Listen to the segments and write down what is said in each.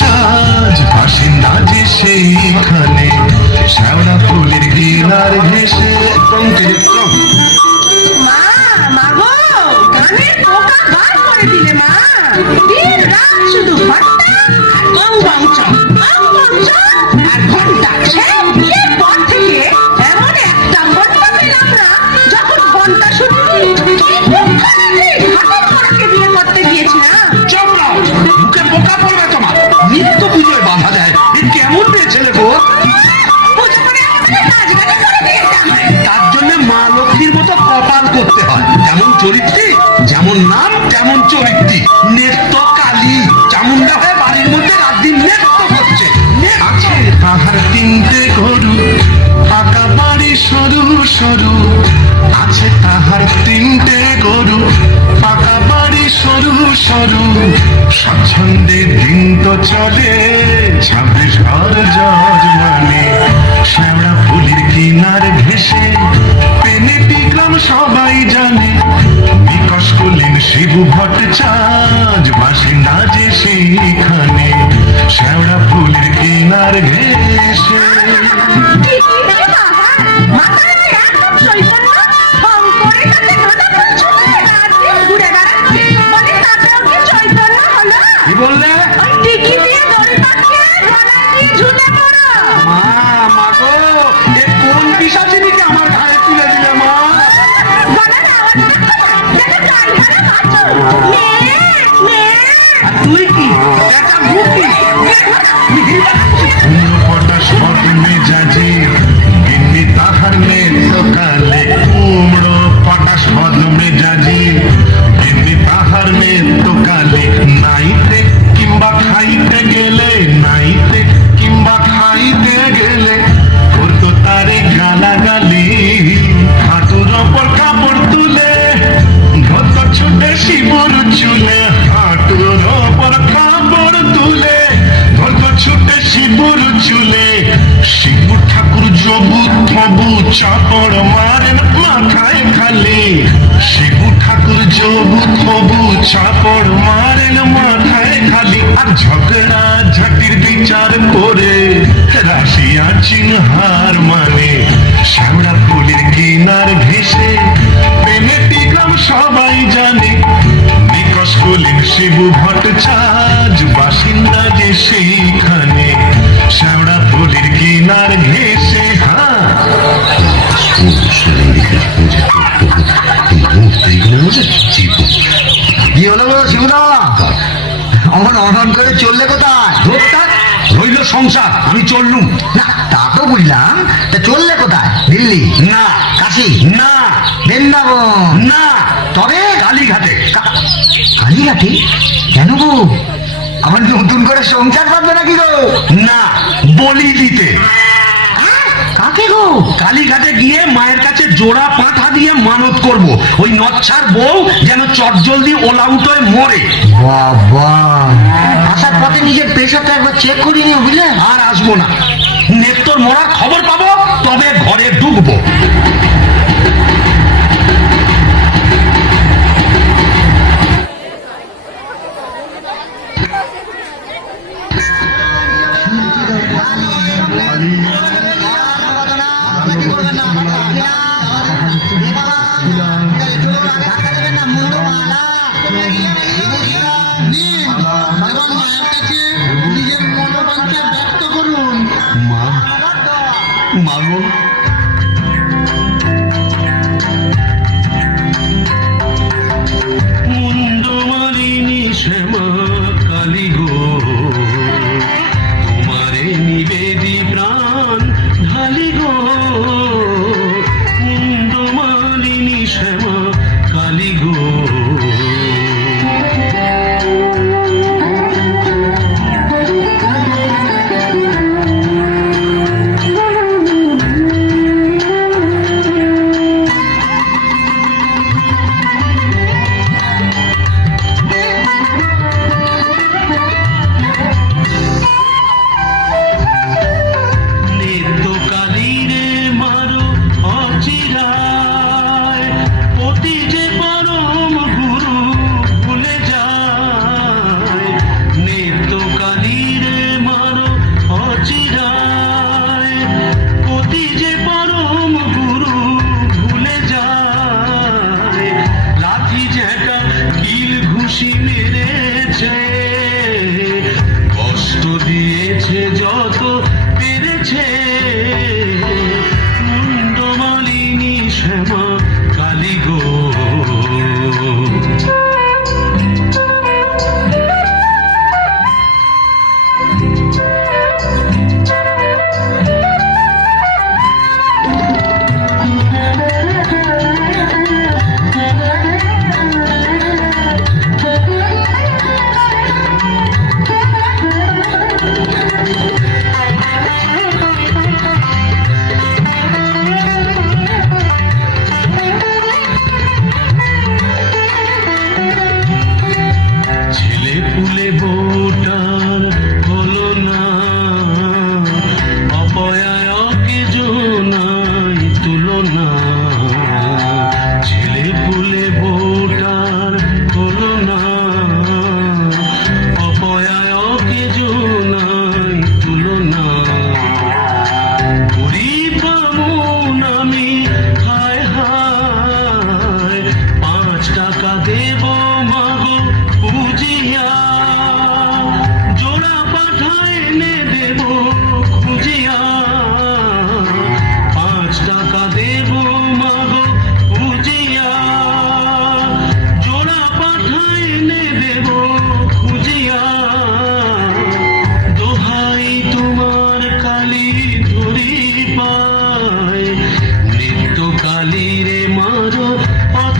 চাঁদ বাসিন্দা যে সেইখানে শ্যাওড়া ফুলের কিনার ঘেসে মা, মা গো, কানের পোকা বার করে দিলে মা। দিন রাত শুধু ঘন্টা আর ঘন্টা। সে বিয়ের পর থেকে এমন একটা ঘন্টা পেলাম না, যখন ঘন্টা শুধু বিয়ে করতে গিয়েছিলাম। মুখে পোকা পড়বে তোমার, নিত্য পুজোয় বাধা দেয়। কেমন মেয়ে ছেলে গো? পুজো করে কাজগাজা করে দিয়েছে আমার। তার জন্য মা লক্ষ্মীর মতো কপাল করতে হয়। যেমন চরিত্রী, যেমন নাম তেমন চরিত্রী। নেত্য কালী চামুন্ডা হয়ে বাড়ির মধ্যে রাত দিন নেত্য করছে। আছে তাহার তিনটে গরু, পাকা বাড়ি সরু সরু। আছে তাহার তিনটে গরু, পাকা বাড়ি সরু সরু। স্বচ্ছন্দে দিন তো চলে, 26 ঘর যজমানে। শ্যাওড়া ফুলের কিনার ঘেসে পেনেটি গ্রাম সবাই জানে। বিকশ করলেন শিবু ভট্টাচার্য, বাসিন্দা যে সেইখানে শ্যাওড়া ফুলের কিনার ঘেসে। কি বললে? মা, মা গো, এ কোন পিশাচিনীকে আমার ঘাড়ে তুলে দিলে মা? তুই কি একটা বুকি? কুমড়ো সব মেজাজে গিন্নি তাহার নেত্রকালে। কুমড়ো পটা সদ মেজাজে গিন্নি তাহার নেত্রকালে। নাইতে কিংবা খাইতে গেলে, নাইতে কিংবা খাইতে গেলে করতো তারে গালাগালি। হাঁটুর ওপর কাপড় তুলে ধরতো ছুটে শিবুর চুলে। হাঁটুর ওপর কাপড় তুলে ধরতো ছুটে শিবুর চুলে। শিবু ঠাকুর জবু থবু চাপড় মারেন মাথায় খালি। শিবু ঠাকুর জবু থবু চাপড় মারেন মাথায় খালি। আর ঝগড়া ঝাঁটির বিচার করে রাশিয়া চিনহার মানে। শ্যাওড়া ফুলের কিনার ঘেসে পেনেটি গ্রাম সবাই জানে। বিকশ করলেন শিবু ভট্টাচার্য, বাসিন্দা যে সেইখানে শ্যাওড়া ফুলের কিনার ঘেসে। কি হলো গো শিবুদা? অমন অনন করে চললে কোথায়? রইল সংসার, আমি চললুম না তা তো বুঝলাম, তা চললে কোথায়? দিল্লি না, কাশী না, বৃন্দাবন না, তবে কালীঘাটে। কালীঘাটে? কেন গো, আবার নতুন করে সংসার পাবে নাকি গো? না, বলি দিতে। কাকে গো? কালীঘাটে গিয়ে মায়ের কাছে জোড়া পাঁঠা দিয়ে মানত করব, ওই নচ্ছার বউ যেন চটজলদি ওলাউট হয়ে মরে। বাবা, আসার পথে নিজের প্রেশারটা একবার চেক করিয়ে নিও বুঝলে। আর আসবো না, নেত্তর মরার খবর পাবো তবে ঘরে ঢুকবো। মাগো, মুন্ড মালিনী শ্যামা কালী গো, তোমারে নিবেদি প্রাণ ঢালি গো। মুন্ড মালিনী শ্যামা কালী গো।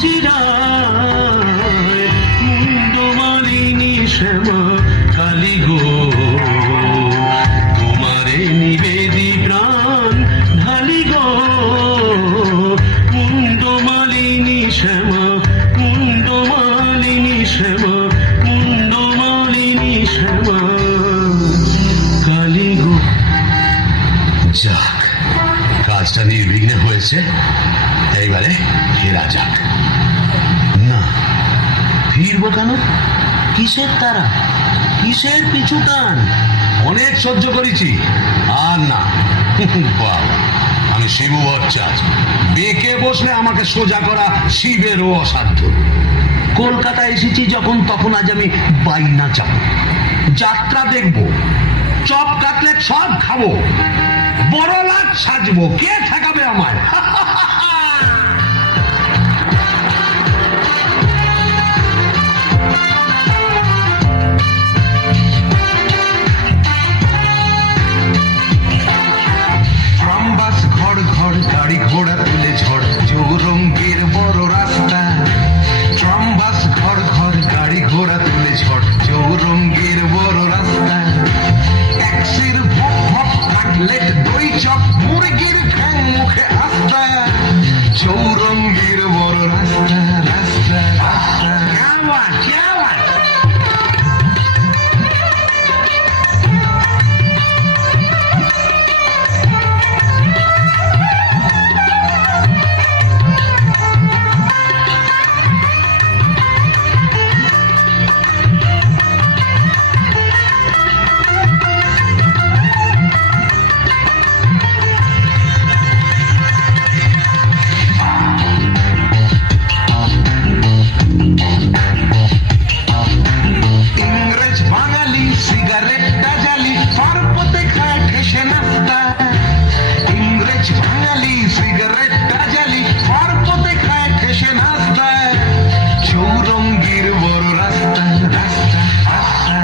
চিরায় মুন্ড মালিনী শ্যামা কালী গো, তোমারে নিবেদি প্রাণ ঢালি গো, মুন্ড মালিনী শ্যামা, মুন্ড মালিনী শ্যামা, মুন্ড মালিনী শ্যামা কালী গো। যাক, কাজটা নির্বিঘ্নে হয়েছে, এইবারে ফেরা যাক। না, ফিরবো কেন? কিসের তারা, কিসের পিছু টান? অনেক সহ্য করেছি, আর না। বাবা, আমি শিবু ভট্টাচার্য, বেঁকে বসলে আমাকে সোজা করা শিবেরও অসাধ্য। কলকাতা এসেছি যখন, তখন আজ আমি বাইনা যাব, যাত্রা দেখব, চপ কাটলেট সব খাবো, বড় লাট সাজবো, কে ঠেকাবে আমায়? ট্রামবাস ঘর ঘর গাড়ি ঘোড়া তুলে ঝড় চৌরঙ্গের বড় রাস্তা, ট্রামবাস ঘর ঘর গাড়ি ঘোড়া তুলে ঝড় চৌরঙ্গের বড় রাস্তা, ট্যাক্সির ভপ ভপ কাটলেট দই চপ মুরগির ঠ্যাং মুখে আস্তা, চৌরঙ্গের বড় রাস্তা রাস্তা রাস্তা। ইংরেজ বাঙালি সিগারেটটা জ্বালি পারপথে খায় ঠেসে নাস্তা, ইংরেজ বাঙালি সিগারেটটা জ্বালি পারপথে খায় ঠেসে নাস্তা, চৌরঙ্গীর বড় রাস্তা রাস্তা রাস্তা।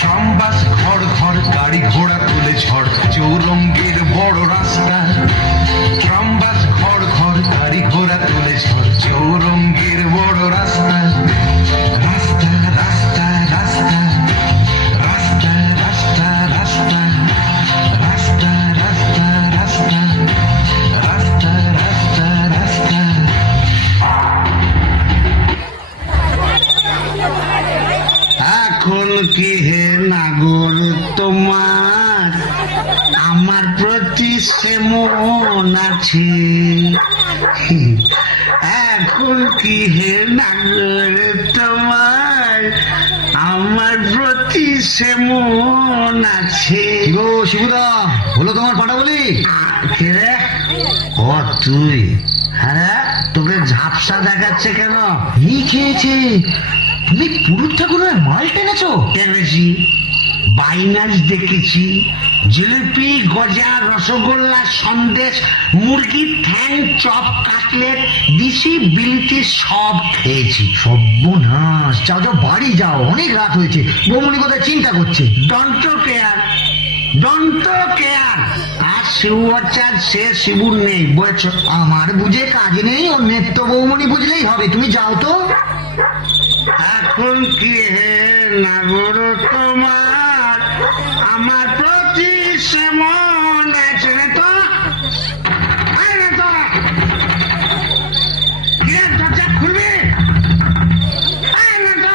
ট্রামবাস ঘর ঘর গাড়ি ঘোড়া তুলে ঝড় চৌরঙ্গের বড় রাস্তা, ট্রামবাস ঘর ঘর গাড়ি ঘোড়া তুলে ঝড় চৌরঙ্গের বড় রাস্তা, রাস্তা রাস্তা রাস্তা রাস্তা রাস্তা রাস্তা রাস্তা রাস্তা রাস্তা রাস্তা রাস্তা রাস্তা। এখন কি হে নাগর তোমার আমার প্রতি সেমন আছে? এখন কি হে নাগর তোমার আমার প্রতি সেমন আছে? গো শিবুদা, হলো তোমার পাটা বলি? কে রে? ও তুই? হ্যাঁ, তোকে ঝাপসা দেখাচ্ছে কেন? এই খেয়েছে, তুমি পুরুষ ঠাকুরের মাল টেনেছো? টেনেছি, বাইনাস দেখেছি, জিলিপি, গজা, রসগোল্লা, সন্দেশ, মুরগির ঠ্যাং, চপ, কাটলেট, দিশি, বিলিতি সব খেয়েছি। সর্বনাশ, যাও যাও বাড়ি যাও, অনেক রাত হয়েছে। বৌমনি কোথায় চিন্তা করছে? Don't care, don't care. আর শিবচার সে শিবুর নেই, বুঝেছ? আমার বুঝে কাজ নেই, অন্যের তো বৌমনি বুঝলেই হবে। তুমি যাও তো। এখন কি হে নাগর তোমার আমার প্রতি সেমন আছে রে? তো আয় রে তো, কে দরজা খুলবি? আয় রে তো,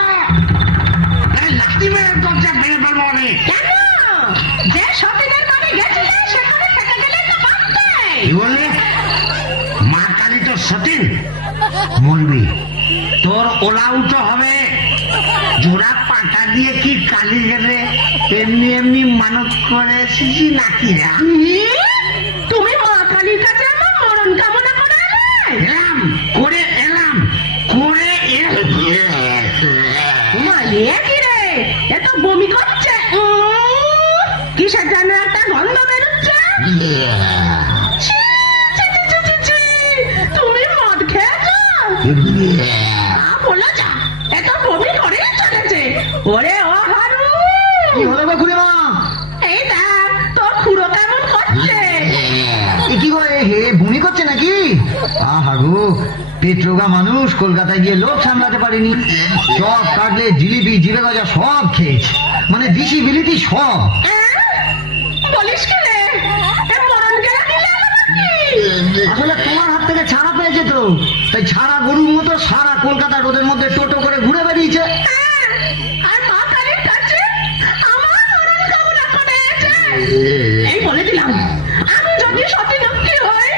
লাঠি মেরে দরজা ভেঙে ফেলবো আমি। কেন? যে সতীনের বাড়ি গেছিলে সেখানে থেকে গেলে তো পারতে। কি বললি? মা কালী তো সতীন, মরবি, তোর ওলাউটো হবে। জোড়া পাটা দিয়ে কি কালি গেলে এমনি এমনি মানত করে এসেছি নাকি? তুমি মা কালীর কাছে আমার মরণ কামনা করে এলে? তুমি মদ খেয়েছো? বলো যা, এত বমি করে চলেছে। ওরে ও হারু, কি হলো গো খুড়িমা? এই দেখ তোর খুড়ো কেমন করছে। এ কি করে হে বমি করছে নাকি? আহা গো, পেট্রোগা মানুষ, কলকাতায় গিয়ে লোক সামলাতে পারেনি। চপ কাটলে জিলিপি জিবে গজা সব খেয়েছে, মানে দিশি বিলিতি সব। বলিস কি রে, মরণ গেলা নিলে আসলে তোমার হাত থেকে ছাড়া পেয়েছে তো, তাই ছাড়া গরুর মতো সারা কলকাতা রোদের মধ্যে টোটো করে ঘুরে বেরিয়েছে। আর মা কালীর কাছে আমার মরণ কামনা করেছে। এই বলে দিলাম, আমি যদি সতী লক্ষ্মী হই,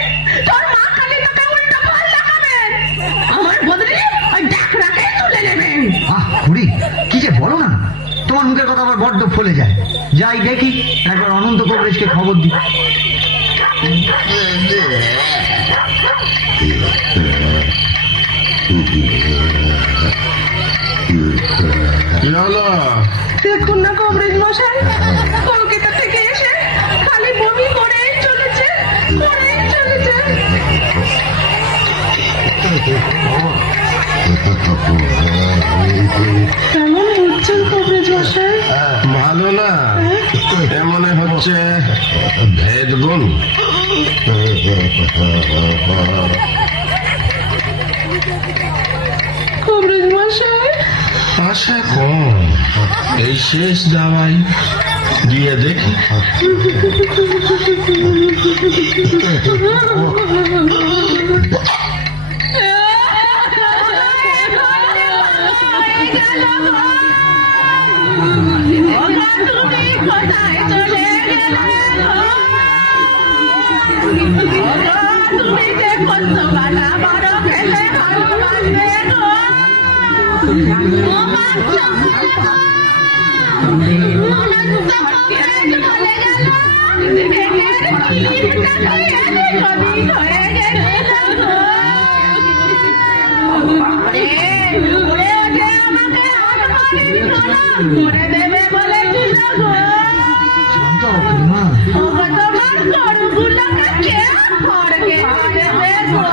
তোর মা কালী তোকে উল্টো ফল দেখাবেন। আমার বদলে ওই ডাকরাকে তুলে নেবেন। আহ খুড়ি, কি যে বলো না, তোমার মুখের কথা আবার বড্ড ফলে যায়। যাই দেখি, একবার অনন্ত কবরেজকে খবর দিই। কি হলো? দেখুন না কবরেজ মশাই, কলকাতা থেকে এসে খালি বমি করেই চলেছে, করেই চলেছে। কেমন হচ্ছেন কবরেজ মশাই? ভালো না, এ মনে হচ্ছে ভেদ বমি। কবরেজ মশাই, আশা কম, এই শেষ দাওয়াই দিয়ে দেখি। তুমি কোথায় চলে গেলে? তুমি যে কত বাটা বড় খেলে ভালোবাসবে গো। দেবে বলে শান্ত হও খুড়িমা। তোমার গরুগুলোকে কে খড়কে দেবে গো।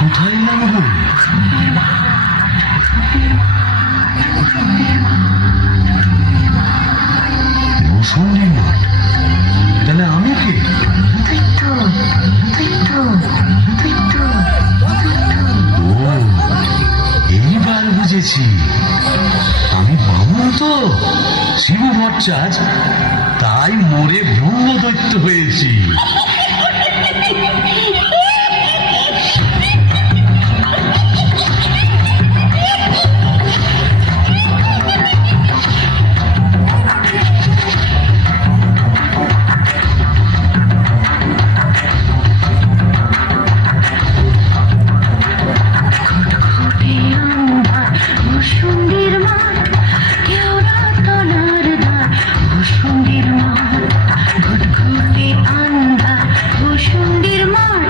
কোথায় নামবো? মুসলিম মাঠ, তাহলে আমি কে? ও, এইবার বুঝেছি, আমি বামুন তো, শিব ভট্টাচার্য, তাই মরে ব্রহ্মদৈত্য হয়েছি। ঘুটঘুটে আন্ধার ভূসুন্ডির মাঠ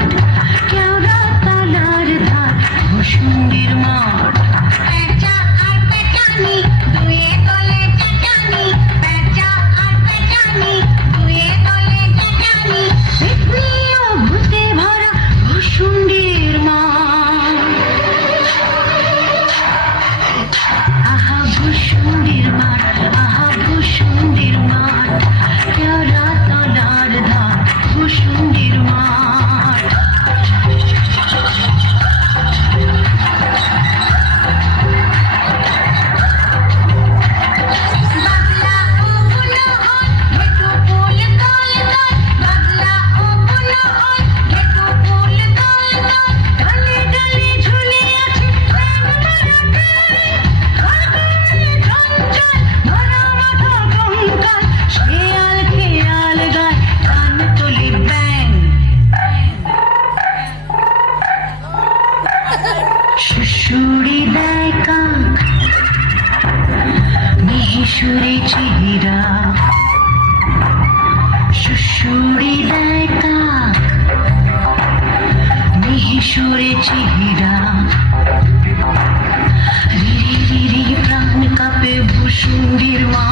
সুরে দেয় কাক মিহিসুরে চিহিরা রিরি রিরি প্রাণ কাপে ভূসুন্ডির মা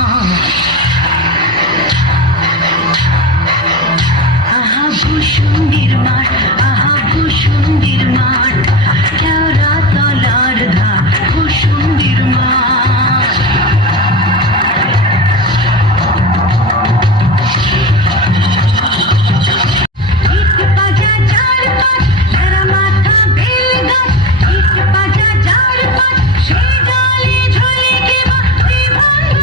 আহা ভূসুন্ডির মাঠ আহা ভূসুন্ডির মাঠ কেওড়া তলার ধার ভূসুন্ডির মাঠ ইট পাজা চার পাঁচ ভেড়া মাথা বেল গাছ ইট পাজা চার পাঁচ সেই ডালে ঝুলে কেবা ত্রিভঙ্গ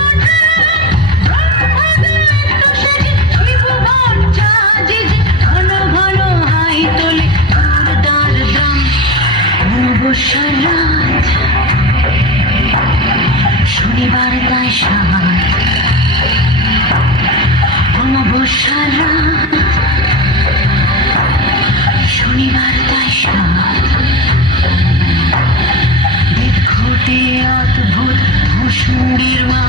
শনিবার তাই সাত অমাবস্যার রাত শনিবার তাই সাত বেদ ঘটে অদ্ভুত ভূসুন্ডির মা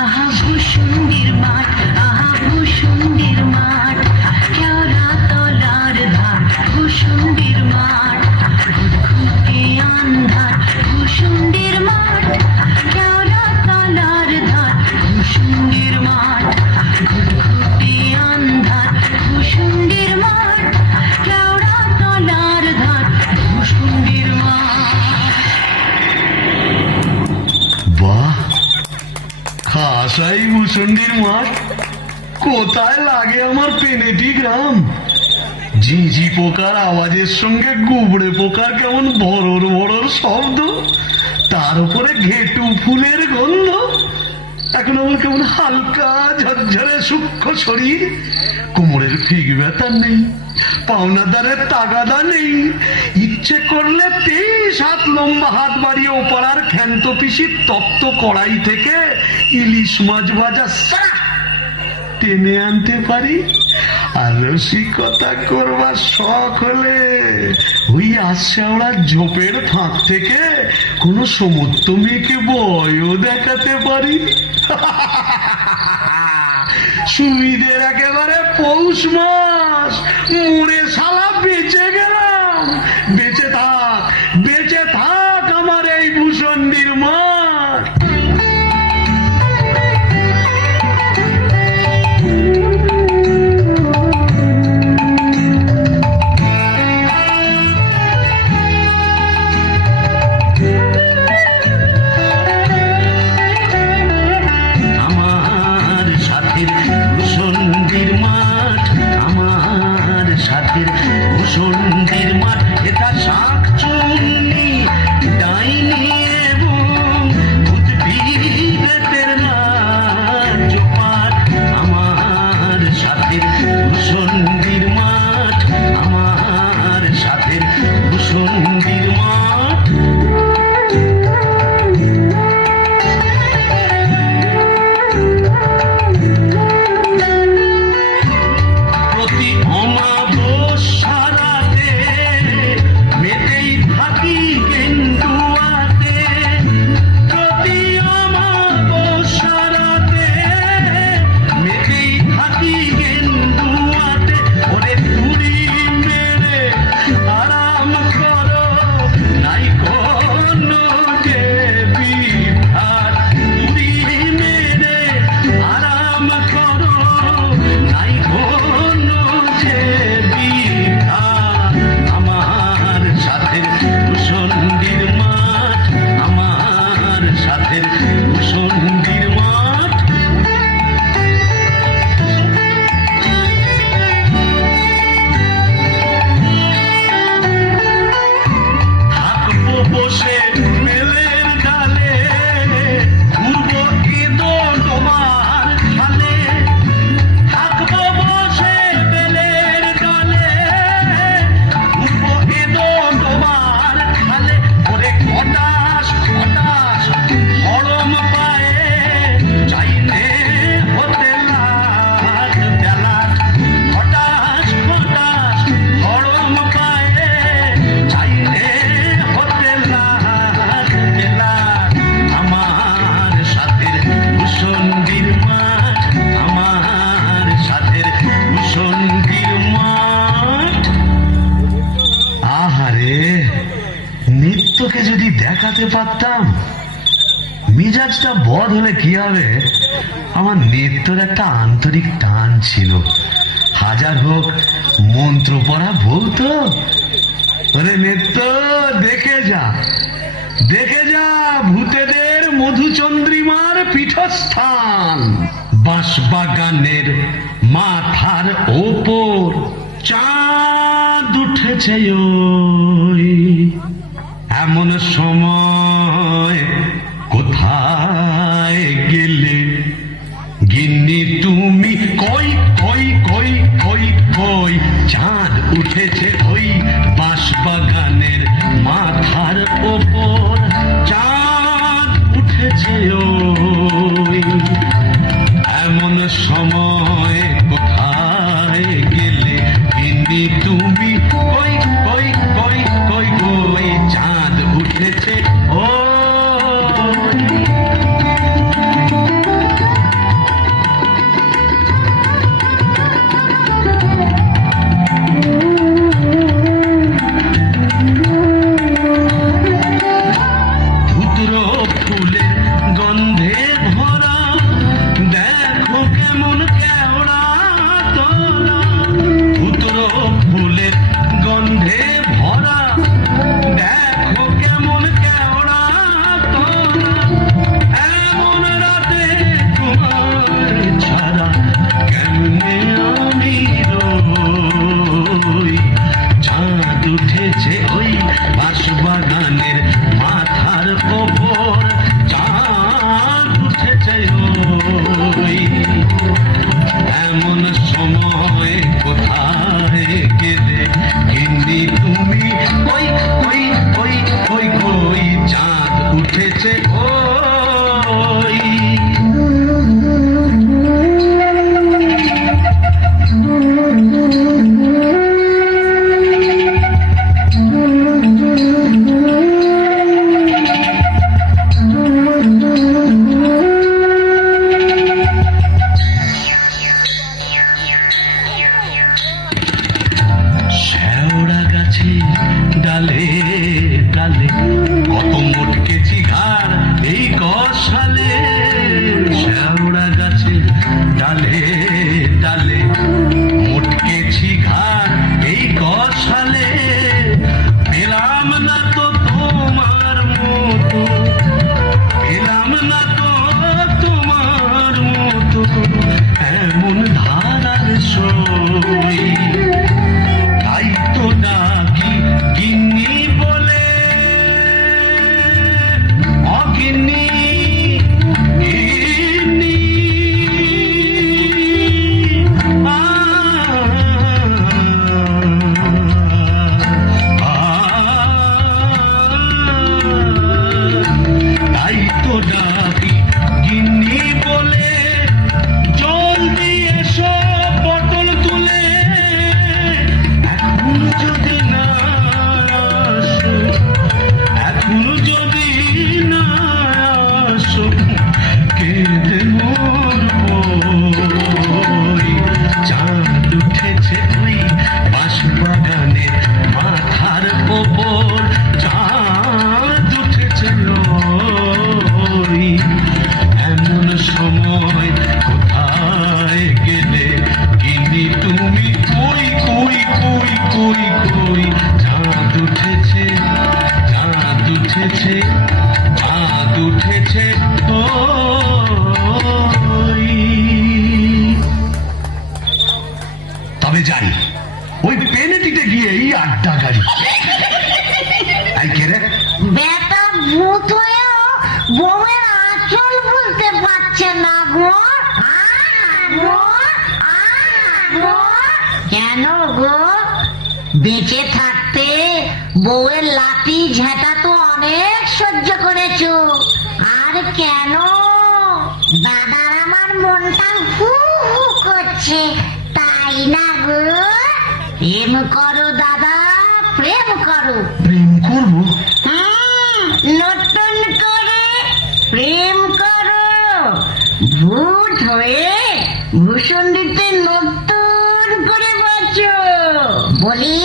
আহা ভূসুন্ডির মাঠ আহা ভূসুন্ডির মাঠ কেওড়া তলার ধার ভূসুন্ডির মাঠ ঘুটঘুটে আন্ধার ভূসুন্ডির মাঠ কেওড়া তলার ধার ভূসুন্ডির মাঠ ঘুটঘুটে আন্ধার ভূসুন্ডির মাঠ কেওড়া তলার ধার ভূসুন্ডির মাঠ বাহ, খাসাই ভূষণ্ডির মাঠ। কোথায় লাগে আমার পেনেটি গ্রাম। ঝিঝি পোকার আওয়াজের সঙ্গে গুবড়ে পোকার কেমন ভরর ভরর শব্দ, তার উপরে ঘেটু ফুলের গন্ধ। এখন আমার কেমন হালকা ঝরঝরে সূক্ষ্ম শরীর, কোমরের ফিগ ব্যথা নেই, পাওনাদারের তাগাদা নেই। ইচ্ছে করলে 23 হাত লম্বা হাত বাড়িয়ে ওপাড়ার ক্ষান্ত পিসির তপ্ত কড়াই থেকে ইলিশ মাছ ভাজা সারা টেনে আনতে পারি। আর রসিকতা করবার শখ হলে ওই আশাওড়ার ঝোপের ফাঁক থেকে কোনো সমুদ্র মেয়েকে বয়ও দেখাতে পারি। সুবিধের একেবারে পৌষ মাস, মরে শালা বেঁচে গেলাম। বেঁচে থাক আমার এই ভূষণ্ডির মাঠ। আমার সাথের ভূষণ্ডির মাঠ, আমার সাথের ভূষণ্ডির মাঠ, এটা পারতাম। মিজাজটা বদ হলে কি হবে, আমার নেত্রর একটা আন্তরিক টান ছিল। হাজার হোক মন্ত্র পড়া বউ তো। ওরে নেত্র, দেখে যা দেখে যা ভূতেদের মধুচন্দ্রিমার পীঠস্থান। বাঁশবাগানের মাথার ওপর চাঁদ উঠেছে ওই। এমন সময় কোথায় গেলে গিন্নি তুমি? কই কই কই কই কই চাঁদ উঠেছে ওই বাঁশবাগানের মাথার ওপর। চাঁদ উঠেছে ওই। এমন সময় কোথায় গেলে গিন্নি তুমি? কই কই কই কই কই চাঁদ উঠেছে ও। ধুতরো ফুলের গন্ধে ভরা, দেখো কেমন কেওড়া তোরা। ধুতরো ফুলের গন্ধে ভরা, দেখো কেমন কেওড়া তোরা। এমন রাতে তোমার ছাড়া কেমনে আমি রই। চাঁদ উঠেছে ওই বাঁশবাগানের মাথার ওপর। চাঁদ উঠেছে ওই। এমন সময় কোথায় গেলে গিন্নি তুমি? ওই ওই ওই ওই ওই চাঁদ উঠেছে ওই। শেওড়া গাছে ডালে ডালে কত মোটকেছি ঘাড় এই কষালে। শেওড়া গাছে ডালে ডালে মোটকেছি ঘাড় এই কষালে। পেলাম না তো তোমার মতো, পেলাম না তো তোমার মতো এমন ধারার সই। তাই তো ডাকি গিন্নি বলে, অগিন্নি গিন্নি। তাই তো ডাকি গিন্নি বলে, জলদি এসো পটল তুলে। এখন যদি না আসো, এখন যদি না আসো, কেঁদে মরবই। চাঁদ উঠেছে ওই বাঁশবাগানের মাথার ওপর। চাঁদ উঠেছে ওই। এমন সময় কোথায় গেলে গিন্নি তুমি? কই কই কই কই কই চাঁদ উঠেছে, চাঁদ উঠেছে, চাঁদ উঠেছে ওই। তবে যাই ওই পেনেটিতে গিয়েই আড্ডা গাড়ি। এই কে রে? বেটা ভূত হয়েও বউয়ের আঁচল বুঝতে পারছে না গো। কেন গো? বেঁচে থাকতে বউয়ের লাঠি ঝেঁটা তো অনেক সহ্য করেছো, আর কেন? দাদার আমার মনটা হু হু করছে, তাই না গো? প্রেম করো দাদা, প্রেম করো। প্রেম করবো? নতুন করে প্রেম করো। ভূত হয়ে ভূষণ্ডিতে নতুন করে বাঁচো। বলি,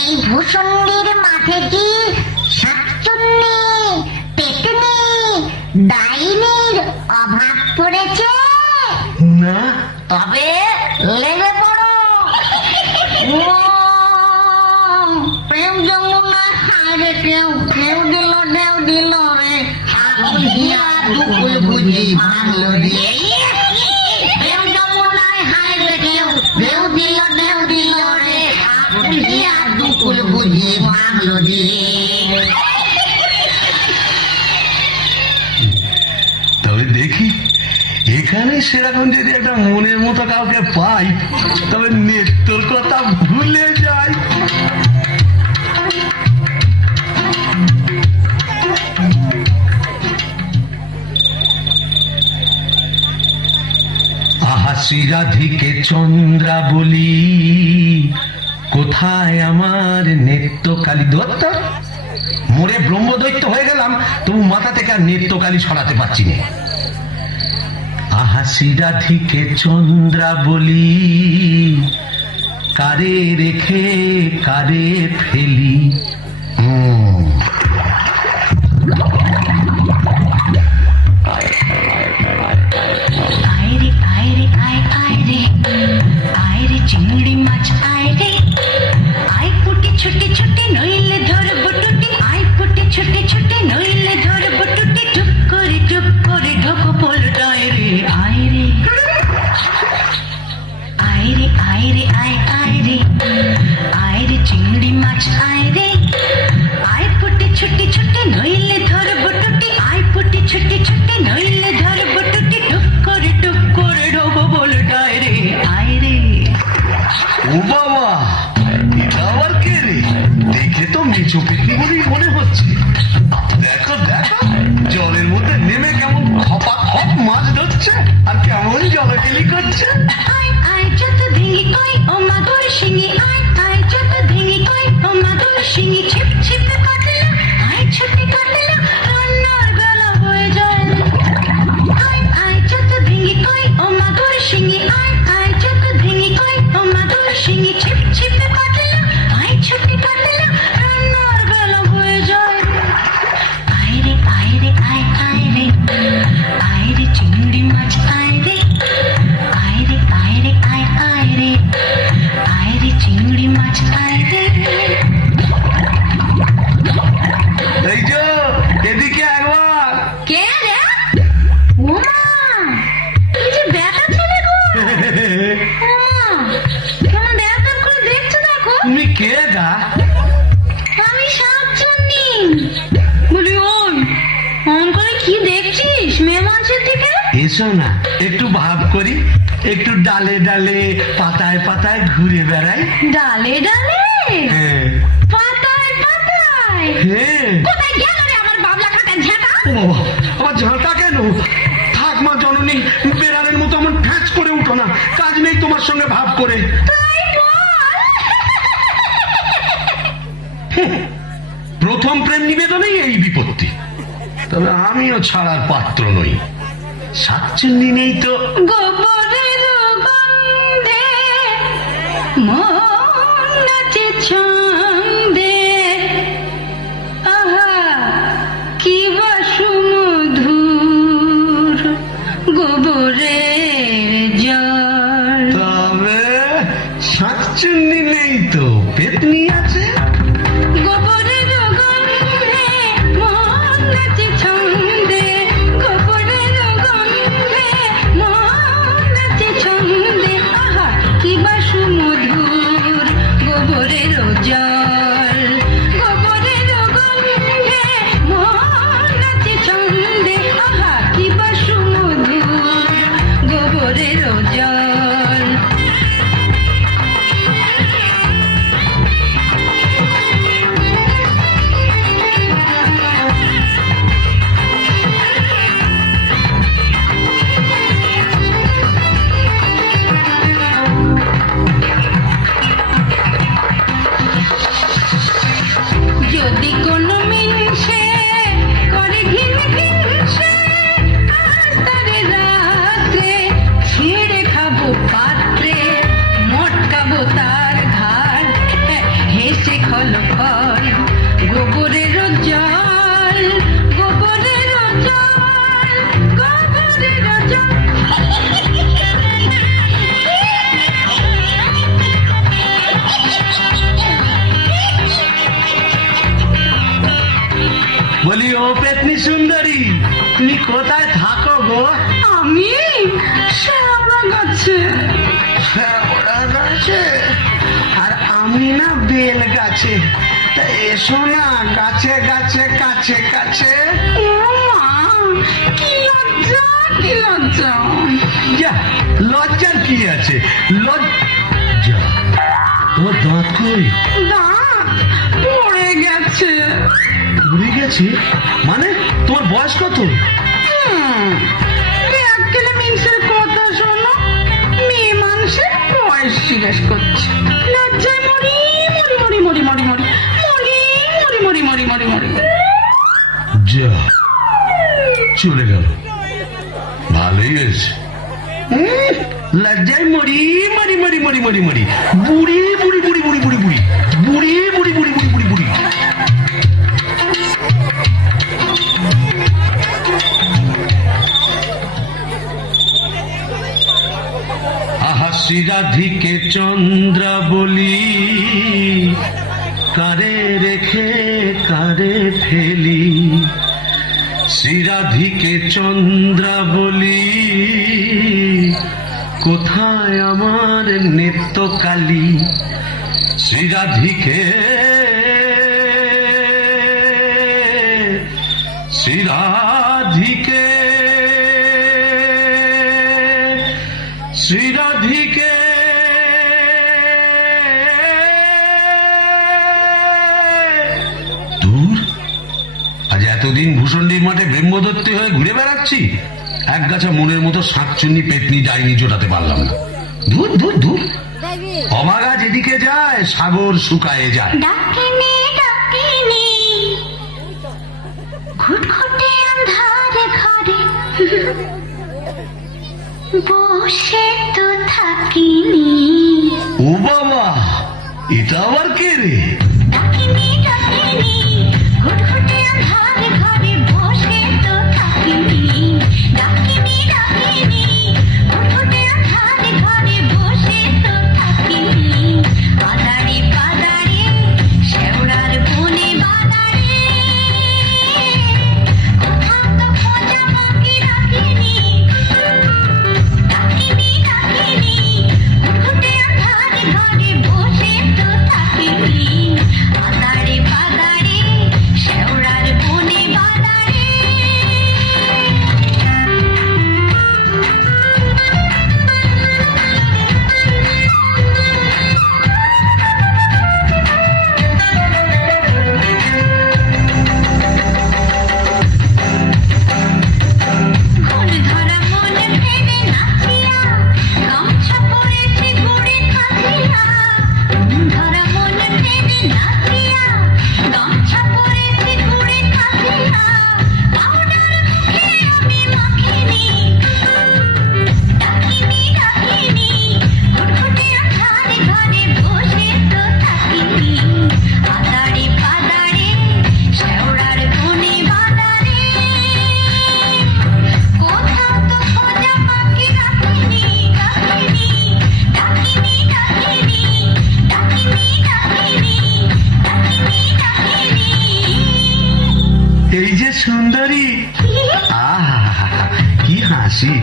এই ভূষণ্ডির মাঠে কি শাকচুন্নি ডাইনির অভাব পড়েছে? না, তবে লেগে পড়ো। ও, প্রেম যমুনা হারে কেউ কেউ দিল রে, আগুন হিয়া দুকুল বুঝি ভাঙলো দিয়ে। প্রেম যমুনায় হারে কেউ কেউ দিল রে, আগুন হিয়া দুকুল বুঝি ভাঙলো দিয়ে। তবে দেখি এখানে সেরকম যদি একটা মনের মতো কাউকে পাই তবে নেত্রর কথা ভুলে যাই। আহা শ্রীরাধিকে চন্দ্রা বলি, কোথায় আমার নেত্রকালী দত্ত? মোরে ব্রহ্মদৈত্য হয়ে গেলাম, তবু মাথা থেকে আর নেত্রকালী সরাতে পারছি না। আহা শ্রীরাধিকে চন্দ্রা বলি, কারে রেখে কারে ফেলি। আয়রে আয়রে আয় আয়রে, আয়রে চিংড়ি মাছ আয়রে, আয় পুটি ছুটি ছুটি নইলে ধরব টুটি, আয় পুটি ছুটি ছুটি নইলে ধরব টুটি, চুপ করে ঢোকো পোলটায় রে। আয়রে আয়রে আয়রে আয় আয়রে, আয়রে চিংড়ি মাছ আয়রে, আয় পুটি ছুটি ছুটি নইলে ধরব টুটি, আয় পুটি ছুটি ছুটি নইলে ধরব টুটি, টুক করে ঢোকো পোলটায় রে। আয়রে ও বাবা, এটা আবার কে রে? দেখে তো মিচু পিকনি বলেই মনে হচ্ছে। দেখো দেখো, জলের মধ্যে নেমে কেমন খপা খপ মাছ ধরছে আর কেমন জলকেলি করছে। আয় আয় যত ভেঙে কই ও মাগুর শিঙি, আয় আয় যত ভেঙে কই ও মাগুর শিঙি, ছিপ ছিপে কাটলা, আয় ছুটি কাটলা, রান্নার বেলা হয়ে যায়। আয় আয় যত ভেঙে কই ও মাগুর শিঙি, আয় আয় যত ভেঙে কই ও মাগুর শিঙি, ছিপ ছিপে কাটলা, আয় ছুটি কাটলা, রান্নার বেলা হয়ে যায়। আয়রে আয়রে আয় আয়রে, আয়রে চিংড়ি মাছ আয়রে, আয়রে আয়রে আয় আয়রে, আয়রে চিংড়ি মাছ আয়রে। এই যে এদিকে একবার। কে রে? ওমা, কি যে ব্যাটা ছেলে গো! ওমা, কেমন ব্যাপার করে দেখছো দেখো। তুমি কে গা? আমি শাকচুন্নি। বলি ওই, অন করে কি দেখছিস মেয়ে মানুষের দিকে? এসো না, একটু ভাব করি, একটু ডালে ডালে পাতায় পাতায় ঘুরে বেড়াই। ডালে ডালে হ্যাঁ পাতায় পাতায়, হ্যাঁ। কোথায় গেল রে আমার বাবলা কাটা ঝাঁটা? ও বাবা, আমার ঝাঁটা কেন? থাক মা জননী, বেড়ালের মতো আমার ফ্যাচ করে উঠো না, কাজ নেই তোমার সঙ্গে ভাব করে। তাই বল। প্রথম প্রেম নিবেদনেই এই বিপত্তি। তবে আমিও ছাড়ার পাত্র নই। শাকচুন্নি নেই তো। গোবরের গন্ধে মন নাচে ছন্দে, আহা কি বা সুমধুর গোবরের জল। তবে শাকচুন্নি নেই তো, পেতনি আছে। গোবরের গন্ধে মন নাচে ছন্দে, গোবরের গন্ধে মন নাচে ছন্দে, আহা কি বা সুমধুর গোবরের জল। গোবরের গন্ধে মন নাচে ছন্দে, আহা কি বা সুমধুর গোবরের জল। ডাইনি সুন্দরী, তুমি কোথায় থাকো গো? আমি শ্যামলা গাছে। শ্যাওড়া গাছে? আর আমি না বেল গাছে। তা এসো না গাছে গাছে কাছে কাছে। ও মা, কি লজ্জা, কি লজ্জা। যা, লজ্জার কি আছে? লজ্জা? তোমার দাঁত কই? দাঁত পড়ে গেছে। উড়ে গেছে? মানে তোমার বয়স কত? এককেলে মিনসের কথা শোনো, মেয়ে মানুষের বয়স জিজ্ঞেস করছে। লজ্জায় মরি মরি মরি মরি মরি মরি মরি মরি মরি মরি মরি মরি। যা, চলে গেল। ভালোই হয়েছে। লজ্জায় মরি মরি মরি মরি মরি মরি বুড়ি বুড়ি বুড়ি বুড়ি বুড়ি বুড়ি বুড়ি বুড়ি বুড়ি বুড়ি বুড়ি বুড়ি। আহা শ্রীরাধিকে চন্দ্র বলি, কারে রেখে কারে ফেলি। শ্রীরাধিকে চন্দ্র বলি, কোথায় আমার নেত্রকালী। শ্রীরাধিকে শ্রীরাধিকে শ্রীরাধিকে দূর, আজ এতদিন ভূষণ্ডির মাঠে ব্রহ্মদত্তি হয়ে ঘুরে বেড়াচ্ছি, এক গাছা মনের মতো শাঁকচুন্নি পেতনি ডাইনি জোটাতে পারলাম না। দূর দূর দূর, অবাগা যেদিকে যায় সাগর শুকায়ে যায়। ডাকিনি ডাকিনি ঘুটঘুটে আন্ধারে ঘরে বসে তো থাকিনি। ও বাবা, এটা আবার কে রে? ডাকিনি ডাকিনি ঘুটঘুটে আন্ধারে ঘরে বসে তো থাকিনি। ডাকিনি ডাকিনি ঘুটঘুটে আন্ধারে ঘরে বসে তো থাকিনি। পাদারে পাদারে শেওড়ার বনে বাদারে কোথাও তো খোঁজা বাকি রাখিনি। ডাকিনি ডাকিনি ঘুটঘুটে আন্ধারে ঘরে বসে তো থাকিনি। পাদারে পাদারে শেওড়ার বনে বাদারে। ঘুণ ধরা মন ভেবে নাচিয়া গামছা পরেছে গুড়ে কাঁচিয়া। ঘুণ ধরা মন ভেবে নাচিয়া গামছা পরেছে গুড়ে কাঁচিয়া। পাউডার মুখে আমি মাখিনি। ডাকিনি ডাকিনি ঘুটঘুটে আন্ধারে ঘরে বসে তো থাকিনি। পাদারে পাদারে শেওড়ার বনে বাদারে কোথাও তো খোঁজা বাকি রাখিনি। ডাকিনি ডাকিনি ডাকিনি ডাকিনি ডাকিনি ডাকিনি ডাকিনি। এই যে সুন্দরী, আহা কি হাসি।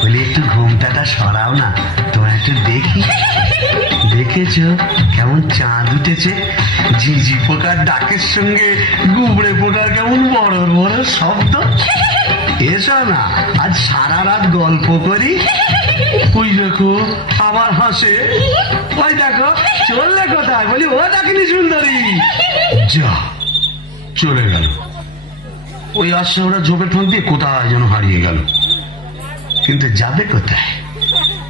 বলে একটু ঘুমটাটা সরাও না, তোমার একটু দেখি। দেখেছো কেমন চাঁদ উঠেছে? ঝিঝি পোকার ডাকের সঙ্গে গুবড়ে পোকার কেমন বড় বড় শব্দ। এসো না, আজ সারা রাত গল্প করি। ওই দেখো আবার হাসে। ওই দেখো চললে কোথায়? বলি ও ডাকিনি সুন্দরী। যা, চলে গেল। ওই আসছে ওরা ঝোপের ফাঁক দিয়ে কোথায় যেন হারিয়ে গেল। কিন্তু যাবে কোথায়?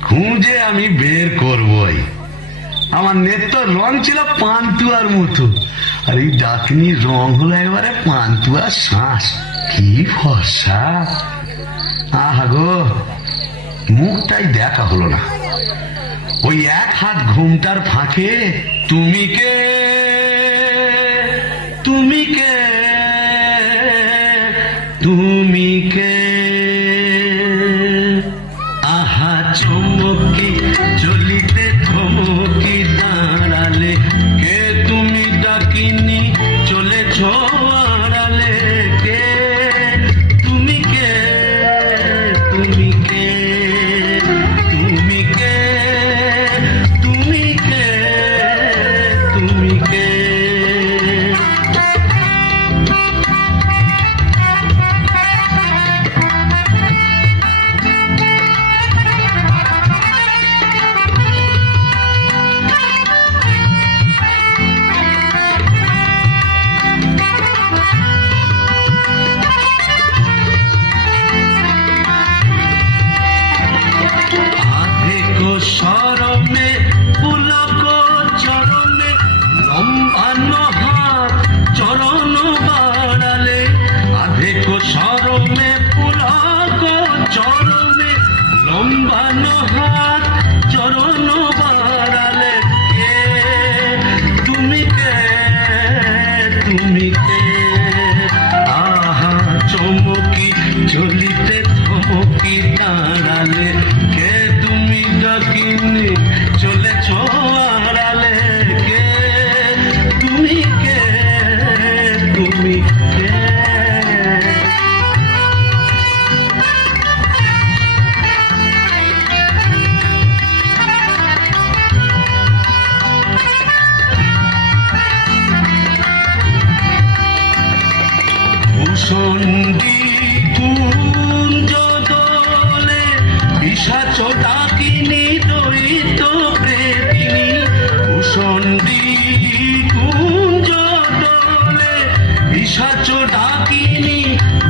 খুঁজে আমি বের করবই। আমার নেত্র রং ছিল পান্তুয়ার মতো, আর এই ডাকনির রং হলো একবারে পান্তুয়ার শ্বাস। কি ফর্সা! আহা গো, মুখটাই দেখা হলো না। ওই এক হাত ঘুমটার ফাঁকে তুমি কে, তুমি কে, তুমি কে। আহা চমকি চলিতে থমকি দাঁড়ালে, কে তুমি ডাকিনি চলেছ আড়ালে। কে পিশাচ ডাকিনী দৈত্য প্রেতিনী ভূষণ্ডী কুঞ্জ দোলে পিশাচ ডাকিনী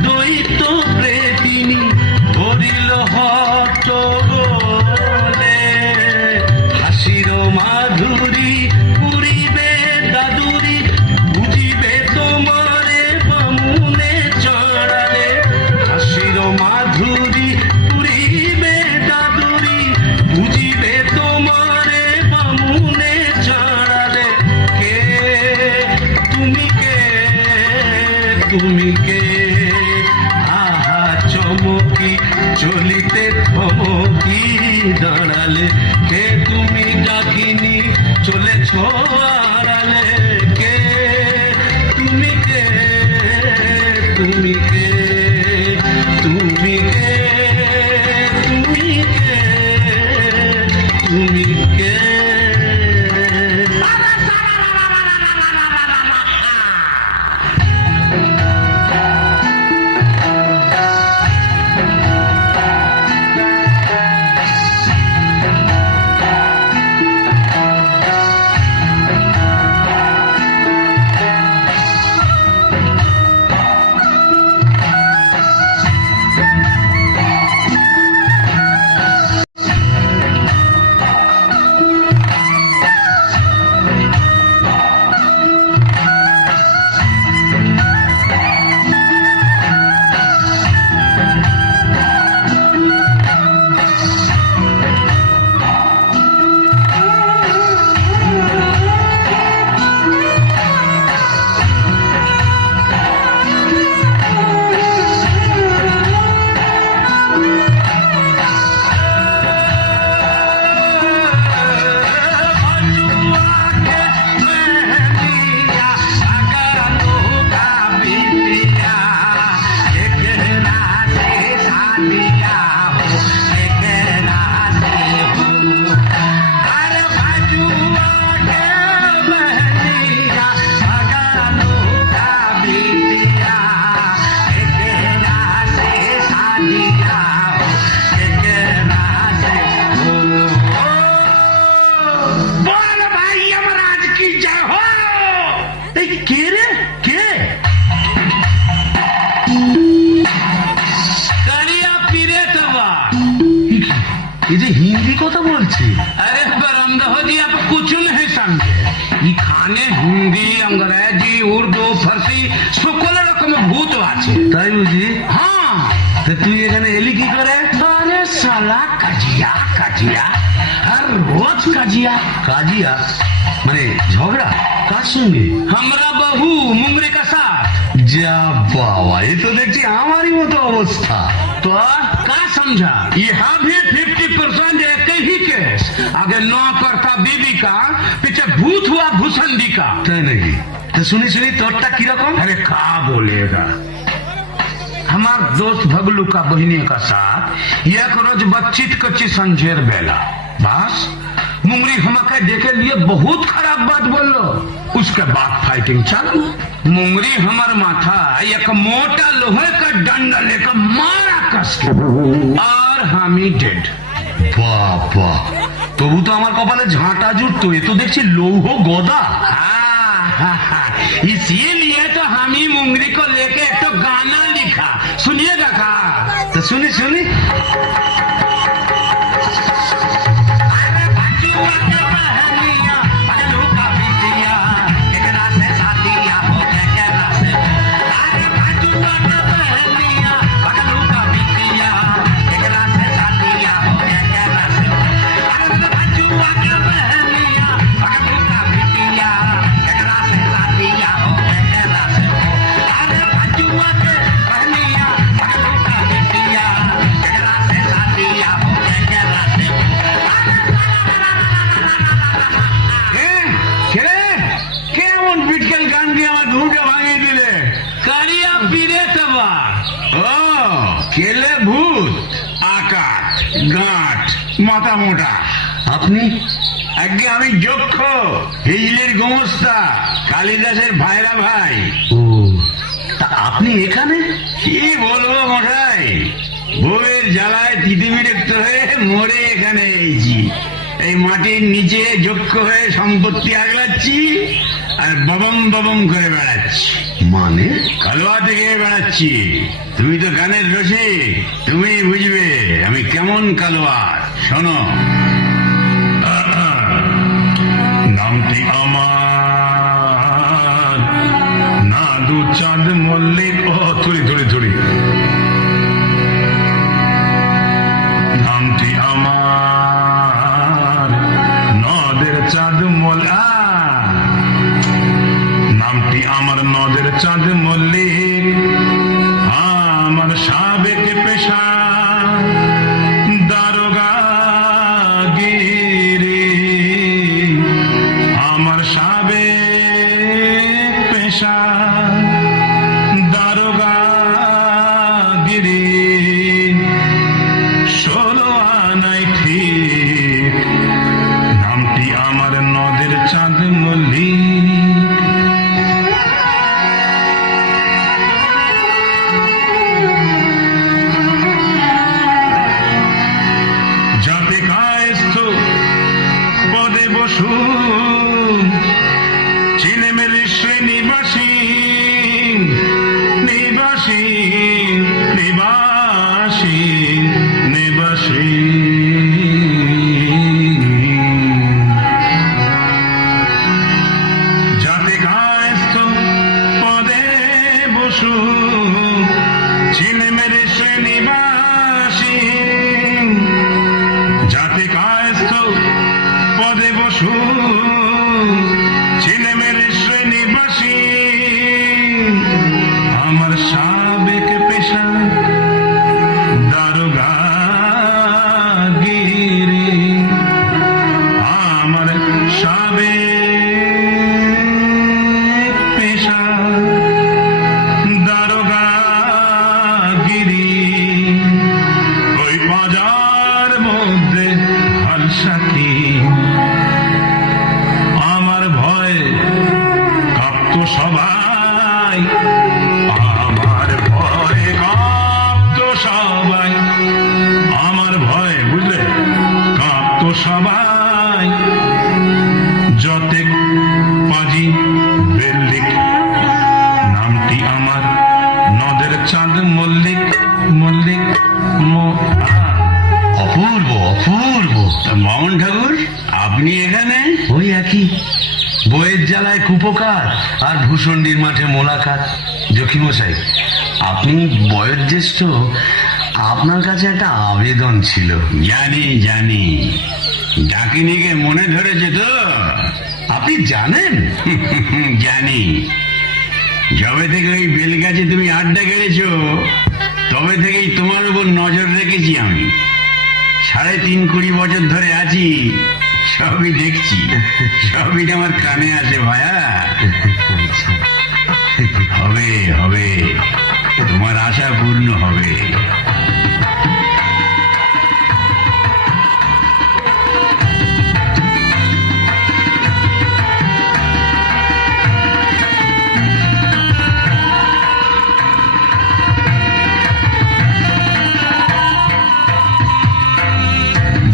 দৈত্য প্রেতিনী ধরিল হট্ট গোলে হাসির মাধুরী পুরিবে দাদুরি বুঝিবে তোমারে বামুনে চড়ালে হাসির মাধুরী পুরিবে দাদুরি বুঝিবে তোমারে বামুনে চড়ালে কে তুমি কে তুমি কে আহা চমকি চলিতে থমকি দাঁড়ালে কে তুমি ডাকিনি চলেছ আড়ালে কে তুমি কে তুমি কে তুমি কে তুমি কে তুমি কে কে রে কে কারিয়া পীরে তবা ये जो हिंदी को तो बोलছি अरे बरमदह जी आप कुछ नहीं समझे ये खाने हिंदी अंग्रेजी उर्दू फारसी সকল রকম ভূত আছে তাই বুঝি হ্যাঁ তো তুই এখানে এলি কি করে আরে শালা কাজিয়া কাজিয়া हर रोज काजिया काजिया माने झगड़ा কার সঙ্গে हमरा बहू मुंगरी का साथ যা বাবা ये तो देखছি আমারই মতো অবস্থা तो का समझा यहाँ भी 50% एक ही केस आगे नौ करता बीबी का पीछे भूत हुआ भूसंडी का তাই নাকি तो सुनी सुनी तोरटा की रकम अरे का बोलेगा हमार दोस्त भगलू का बहिनी का साथ एक रोज बच्चित कच्ची संझेर बेला बस मुंगरी हमके देखे लिए बहुत खराब बात बोलो उसके बाद फाइटिंग चालू मुंगरी हमार माथा एक मोटा लोहे का डंडा लेकर मारा कस के और हम ही डेड बाबा তবু তো আমার কপালে ঝাঁটা জুটতো এ তো দেখছি লৌহ গদা इसीलिए तो हम ही मुंगरी को लेके एक तो गाना लिखा सुनिएगा का तो सुनी सुनी কেলে ভূত আকাশ গাঁট মাথা মোটা আপনি আগে আমি যক্ষ হিজলির গোমস্তা কালিদাসের ভাইরা ভাই ও তা আপনি এখানে কি বলবো মশাই বউয়ের জ্বালায় তিতি বিরক্ত হয়ে মরে এখানে এইছি। এই মাটির নিচে যক্ষ হয়ে সম্পত্তি আগলাচ্ছি আর ববম ববম করে বেড়াচ্ছি। মানে কালোয়া থেকে বেড়াচ্ছি। তুমি তো গানের রসিক, তুমি বুঝবে আমি কেমন কালোয়ার। শোনো, নামটি আমার নাদু চাঁদ মল্লিক। ও থুড়ি থুড়ি থুড়ি। নামটি আমার নদের চাঁদ নামটি আমার নদের চাঁদ মল্লিক। আমার সাবেক পেশা দারোগাগিরি। আমার সাবেক পেশা দারোগাগিরি। 16 আনাই ঠিক। নামটি আমার নদের চাঁদ মল্লিক। যাতে কায়স্থ পদে বসু চিনে মেলে শ্রেণীবাসী নিবাসী নিবাসী নিবাসী। যাতে কায়স্থ পদে বসু চিনে মেলে শ্রেণীবাসী। যাতে কায়স্থ পদে বসু চিনে মেরে শ্রেণীবাসী। আমার সাবেক পেশা দারোগাগিরি। আমার সাবেক পেশা দারোগাগিরি। ওই বাজার মধ্যে হালসাকি। আমার ভয়ে কাঁপত সবাই। আমার ভয়ে কাঁপত সবাই। আমার ভয়ে বুঝলে কাঁপত সবাই। যতে পাজি বেল্লিক। নামটি আমার নদের চাঁদ মল্লিক মল্লিক। অপূর্ব অপূর্ব। মামন ঠাকুর, আপনি এখানে? ওই একই বইয়ের জ্বালায় কুপোকাত আর ভূষণ্ডির মাঠে মোলাকাত। জকিমশাই, আপনি বয়োজ্যেষ্ঠ, আপনার কাছে একটা আবেদন ছিল। জানি জানি, ডাকিনিকে মনে ধরেছে তো? আপনি জানেন? জানি। যবে থেকে ওই বেলগাছে তুমি আড্ডা গেড়েছো তবে থেকেই তোমার উপর নজর রেখেছি আমি। 3.5 বছর ধরে আছি, সবই দেখছি, সবই আমার কানে আসে ভায়া। হবে হবে, তোমার আশা পূর্ণ হবে।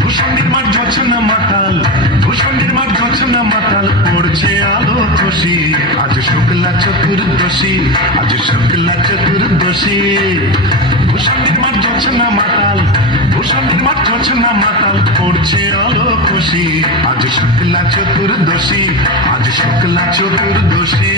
ভূষণের মাঠ ঝরঝনা মাতাল, ভূষণের মাঠ ঝরঝনা মাতাল, পড়ছে আলো খুশি। আজ শুক্লা চতুর্দশী, আজ শুক্লা চতুর্দশী। ভূষণের মাঠ ঝরঝনা মাতাল, ভূষণের মাঠ ঝরঝনা মাতাল, পড়ছে আলো খুশি। আজ শুক্লা চতুর্দশী, আজ শুক্লা চতুর্দশী।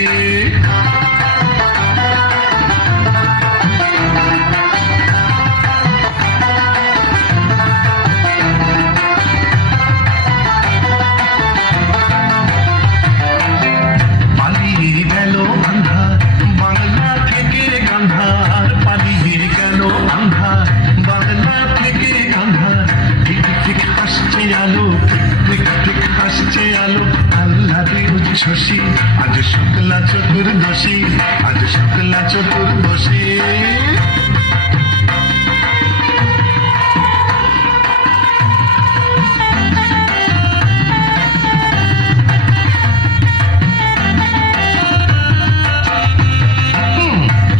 পালিয়ে গেল আন্ধার বাংলা থেকে গান্ধার। পালিয়ে গেল আন্ধার বাংলা থেকে গান্ধার। ঠিক ঠিক হাসছে আলো, ঠিক ঠিক হাসছে আলো। আল্লাহর উচ্ছ্বাসী, আজ শুক্লা চতুর্দশী, আজ শুক্লা চতুর্দশী।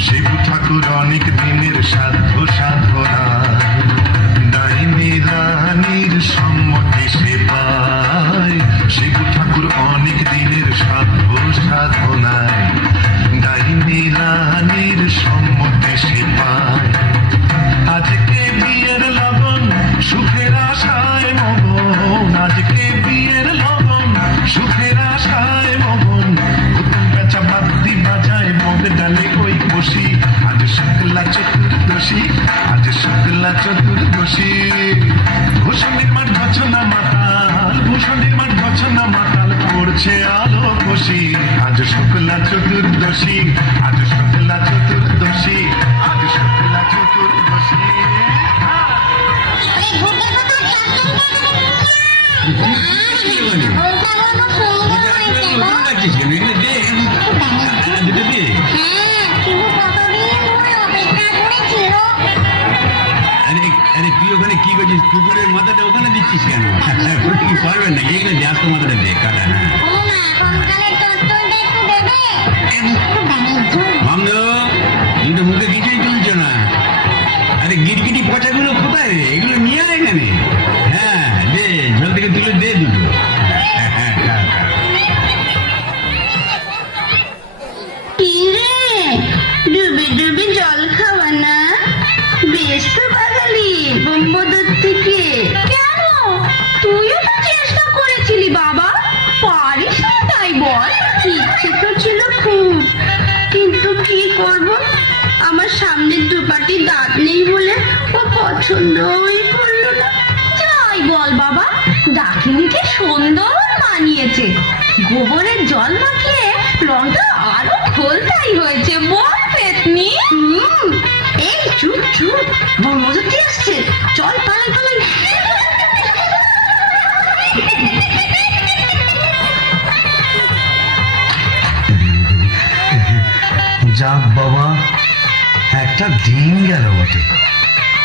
শিব ঠাকুর অনেক দিনের সাধ্য সাধনা। জ্বলছে আলো খুশি, আজ শুক্লা চতুর্দশী, আজ শুক্লা চতুর্দশী, আজ শুক্লা চতুর্দশী। এই ভূতের কথা চাকরি ওটা কোনো সুন্দর হয়েছে গো। হ্যাঁ, কিন্তু কতদিন ধরে অপেক্ষা করেছিল। আরে তুই ওখানে কি করছিস? কুকুরের মাথাটা ওখানে দিচ্ছিস কেন? কি পারবেন না, এগুলো ব্যস্ত মাথাটা দে কাটা। ও না, কঙ্কালের চত্বরটা একটু দেবে? একটু বাণিজ্য। মামদ, তুই তো মুখে কিছুই তুলছো না। আরে গিরগিটি পচাগুলো কোথায় রে? এগুলো নিয়ে আয় এখানে। হ্যাঁ দে, জল থেকে তুলে দে দুটো। কি রে, ডুবে ডুবে জল খাওয়া না? বেশ তো বাঙালি বোম্বদর থেকে। কেন, তুইও তো চেষ্টা করেছিলি বাবা, পারিস না তাই বল? ইচ্ছে তো ছিল খুব, কিন্তু কি করব, আমার সামনের দুপাটি দাঁত নেই বলে ও পছন্দই করলো না। যাই বল বাবা, ডাকিনিকে সুন্দর মানিয়েছে। গোবরের জল মাখিয়ে রংটা আরো খোলতাই হয়েছে, বল পেতনি? এই চুপ চুপ, ব্রহ্মজ্যোতি আসছে, চল পালাই পালাই। যাক বাবা, একটা দিন গেল বটে।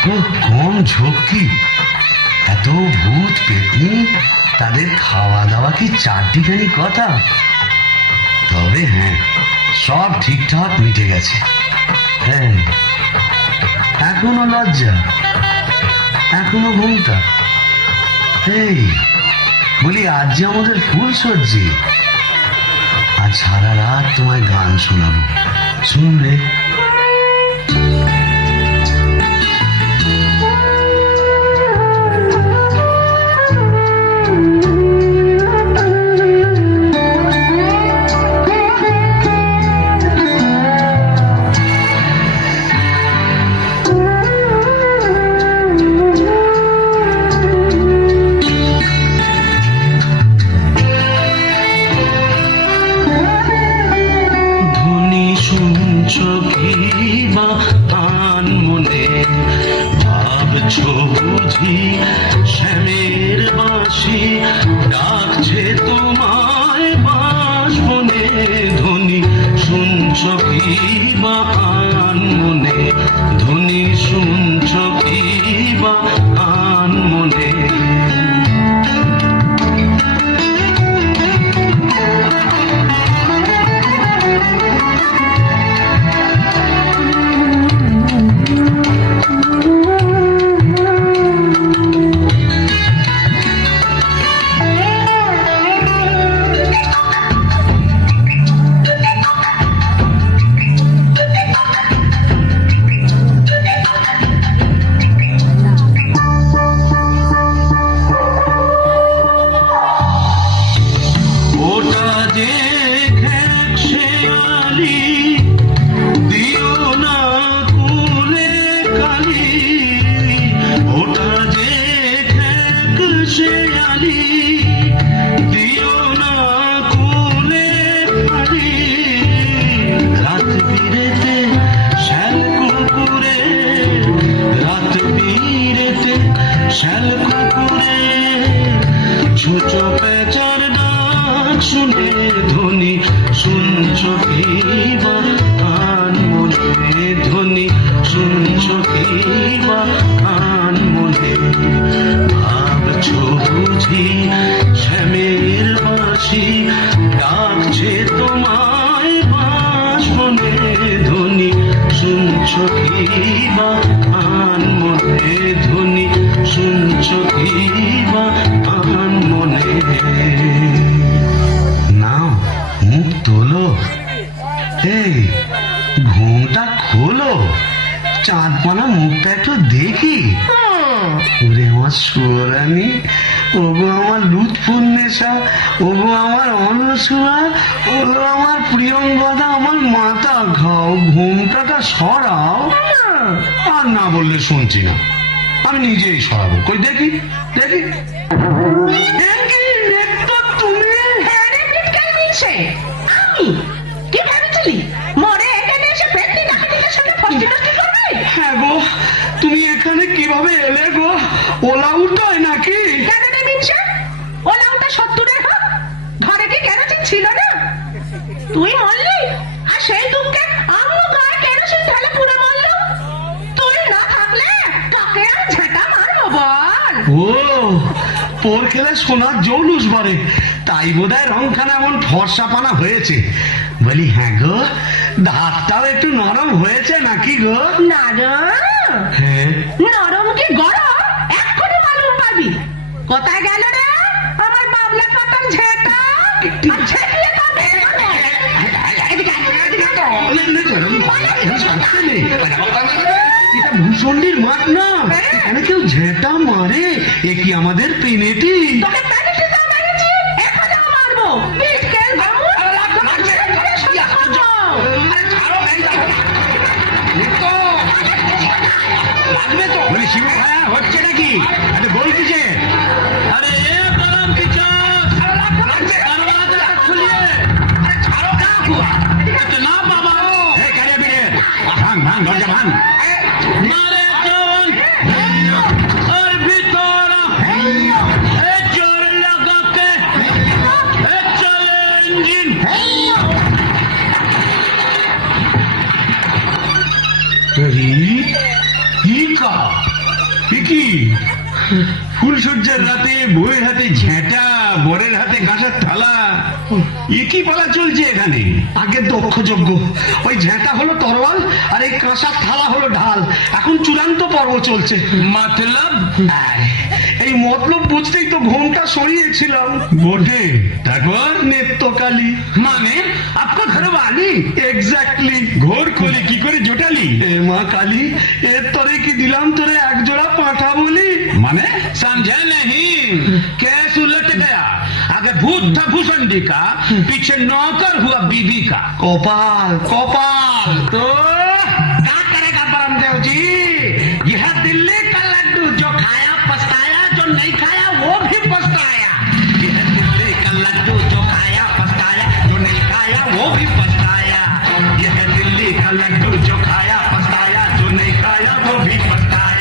খুব কম ঝক্কি, এত ভূত পেতনি, তাদের খাওয়া দাওয়া কি চারটিখানি কথা? তবে হ্যাঁ, সব ঠিকঠাক মিটে গেছে। হ্যাঁ, এখনো লজ্জা, এখনো ঘুমটা। এই বলি, আজ যে আমাদের ফুল সজ্জি, আজ সারা রাত তোমায় গান শোনাবো, শুনবে? ধ্বনি শুনছো কি বা কান মনে, ভাবছো বুঝি শ্যামের বাঁশি ডাকছে তোমায় বাঁশবনে। ধ্বনি শুনছো কি বা কান মনে, ধ্বনি শুনছো কি বা কান মনে। ওটা যে খেয়ালি, দিও না কুলে কালি। ওটা যে খেয়ালি, দিও না কুলে কালি। রাত বিরেতে শ্যাল কুকুরে, রাত বিরেতে শ্যাল কুকুরে, ছুচো পেঁচার ডাক শুনে। ধ্বনি শুনছো কি বা কান মনে, ধ্বনি শুনছো কি বা কান মনে। ভাবছো বুঝি শ্যামের বাঁশি ডাকছে তোমায় বাঁশবনে। ধ্বনি শুনছো কি বা কান মনে, ধ্বনি শুনছো কি বা কান মনে। নাও, মুখ তোলো, এই ঘুমটা খোলো, চাঁদপানা মুখটা একটু দেখি। ওরে আমার সুরানি, ওগো আমার লুৎফুন্নেসা, ওগো আমার অনসুরা, ওগো আমার প্রিয়ঙ্গদা, আমার মাথা খাও, ঘুমটাটা সরাও। আর না বললে শুনছি না, আমি নিজেই সরাবো। কই দেখি দেখি। তুমি? হ্যাঁ রে, ওলা উল্টোয় নাকি? কেন রে মিনসা? ওলা ওটা সত্তরের হোক, ঘরে কি কেরোসিন ছিল না? তুই মরলি আর সেই দুঃখে আমিও গায়ে কেরোসিন ঢেলে পুড়ে মরলাম। তুই না থাকলে কাকে আর ঝেঁটা মারবো বল? ও পোর খেলে সোনার জৌলুস বরে, তাই বোধহয় রংখানা এমন ফর্সা পানা হয়েছে। বলি হ্যাঁ গো, ধারটাও একটু নরম হয়েছে নাকি গো? নরম? হ্যাঁ। নরম কি গরম এক্ষুনি মালুম পাবি। কোথায় গেল রে আমার বাবলা পাতার ঝেঁটা? আর ঝেঁটিয়ে তো বের করো। এদিকে আয়, এদিকে আয়। এটা ভূষণ্ডির মাঠ না, এখানে কেউ ঝেঁটা মারে? এ কি আমাদের পেনেটি? তোকে প্যানিটি দাও মেরেছি, এখানেও মারবো। বিটকেল বাবু, ঝেঁটিয়ে সব করবো। বলি শিবু ভাইয়া হচ্ছে নাকি? আরে বলতেছে আরে এ গরম কিছু না বাবা। এ কারে বিরে ভাঙ ভাঙ দরজা ভাঙ। মারে চল আর ভিতর এ চোর লাগাতে এ চলে ইঞ্জিন। কি ফুলসজ্জার রাতে বউয়ের হাতে ঝেঁটা, বরের হাতে গাছের থালা, একই পালা চলছে এখানে। আগে দক্ষযজ্ঞ, ওই ঝেঁটা হলো তরোয়াল আর এই কাঁসার থালা হলো ঢাল। এখন চূড়ান্ত পর্ব চলছে। মতলব এই মতলব বুঝতেই তো ঘোমটা সরিয়েছিলাম। বটে, তারপর নেত্রকালী মানে আপনার ঘরে বালি এক্স্যাক্টলি। ঘোর খোলে কি করে জোটালি? এ মা কালী, এর তরে কি দিলাম তোরে এক জোড়া পাঁঠা বলি? माने समझे नहीं? केस उलट गया, आगे भूत था भूषणी का, पीछे नौकर हुआ बीबी का। কপাল কপাল। तो क्या करेगा परमदेव जी? यह दिल्ली का लड्डू, जो खाया पछताया, जो नहीं खाया वो भी पछताया। यह दिल्ली का लड्डू, जो खाया पछताया, जो नहीं खाया वो भी पछताया। यह दिल्ली का लड्डू, जो खाया पछताया, जो नहीं खाया वो भी पछताया।